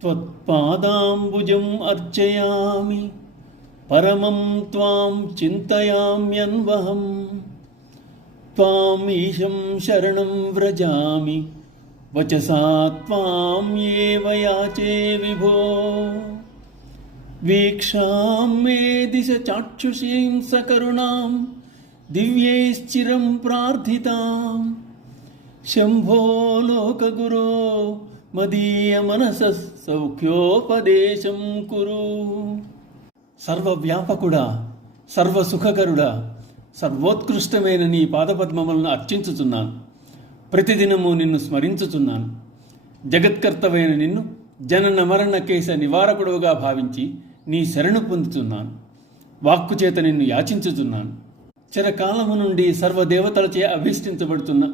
త్వత్పాదాంబుజం అర్చయామి పరమం త్వాం చింతయామ్యన్వహం త్వాం ఈశం శరణం వ్రజామి వచసా త్వాం ఏవ యాచే విభో వీక్షాం మే దిశ చాక్షుషీం సకరుణాం దివ్యైశ్చిరం ప్రార్థితాం శంభో లోకగురో మదీయ మనసః సౌఖ్యోపదేశం కురు. సర్వవ్యాపకుడా, సర్వసుఖకరుడా, సర్వోత్కృష్టమైన నీ పాదపద్మములను అర్చించుచున్నాను. ప్రతిదినము నిన్ను స్మరించుచున్నాను. జగత్కర్తవైన నిన్ను జనన మరణ కేశ నివారకుడుగా భావించి నీ శరణు పొందుతున్నాను. వాక్కు చేత నిన్ను యాచించుచున్నాను. చిరకాలము నుండి సర్వదేవతలచే అభిష్టించబడుతున్న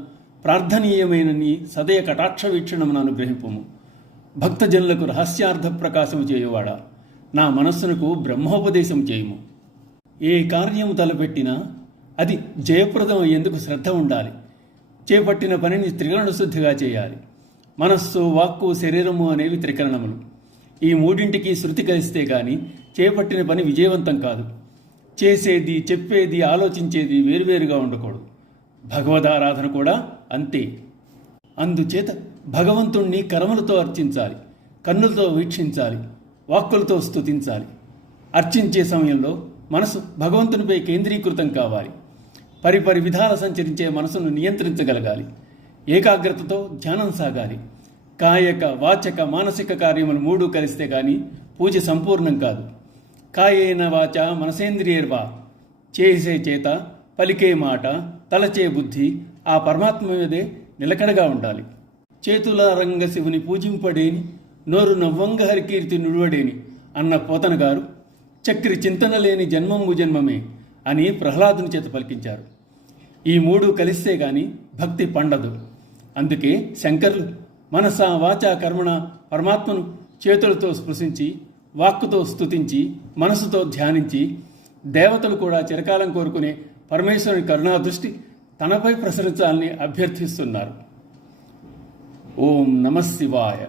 ప్రార్థనీయమైన నీ సదయ కటాక్ష వీక్షణమును అనుగ్రహింపుము. భక్తజనులకు రహస్యార్థ ప్రకాశము చేయువాడా, నా మనస్సునకు బ్రహ్మోపదేశం చేయుము. ఏ కార్యము తలపెట్టినా అది జయప్రదం అయ్యేందుకు శ్రద్ధ ఉండాలి. చేపట్టిన పనిని త్రికరణ శుద్ధిగా చేయాలి. మనస్సు, వాక్కు, శరీరము అనేవి త్రికరణములు. ఈ మూడింటికి శృతి కలిస్తే గాని చేపట్టిన పని విజయవంతం కాదు. చేసేది, చెప్పేది, ఆలోచించేది వేరువేరుగా ఉండకూడదు. భగవదారాధన కూడా అంతే. అందుచేత భగవంతుణ్ణి కరములతో అర్చించాలి, కన్నులతో వీక్షించాలి, వాక్కులతో స్తుతించాలి. అర్చించే సమయంలో మనసు భగవంతునిపై కేంద్రీకృతం కావాలి. పరిపరి విధాల సంచరించే మనసును నియంత్రించగలగాలి. ఏకాగ్రతతో ధ్యానం సాగాలి. కాయక, వాచక, మానసిక కార్యములు మూడు కలిస్తే గాని పూజ సంపూర్ణం కాదు. కాయేన వాచ మనసేంద్రియర్వా, చేసే చేత, పలికే మాట, తలచే బుద్ధి ఆ పరమాత్మ మీదే నిలకడగా ఉండాలి. చేతుల రంగ శివుని పూజింపడేని, నోరు నవ్వంగ హరికీర్తి నుడివడేని అన్న పోతన గారు చక్రి చింతన లేని జన్మము జన్మమే అని ప్రహ్లాదుని చేత పలికించారు. ఈ మూడు కలిస్తే గాని భక్తి పండదు. అందుకే శంకర్లు మనస, వాచ, కర్మణ పరమాత్మను చేతులతో స్పృశించి, వాక్కుతో స్తుతించి, మనసుతో ధ్యానించి, దేవతలు కూడా చిరకాలం కోరుకునే పరమేశ్వరుని కరుణాదృష్టి తనపై ప్రసరించాలని అభ్యర్థిస్తున్నారు. ఓం నమః శివాయ.